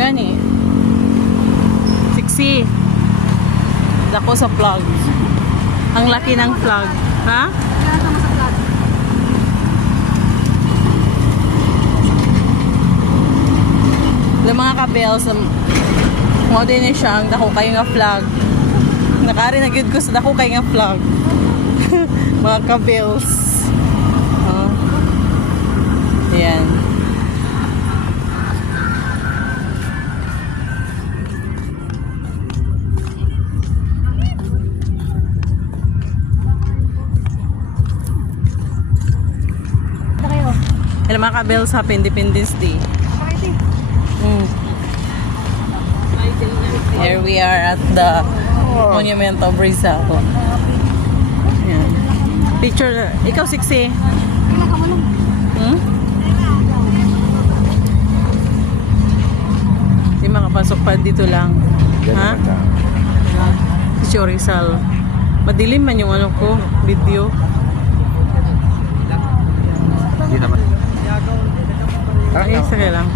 Gani. Sexy. Dako sa vlog. Ang laki ng vlog. Ha? Yung mga kabels, mo din siya ang dako kayo nga vlog. Nakari na gyud ko sa dako kayo nga vlog. Mga kabels. Oh. Ayan. Ayan mga kabels, Happy Independence Day. Here we are at the Monument of Rizal. Ayan. Picture, ikaw sexy. Hindi makapasok pa dito lang. Ha? Picture Rizal. Madilim man yung ano ko, video. Hindi naman. Ay, sige lang.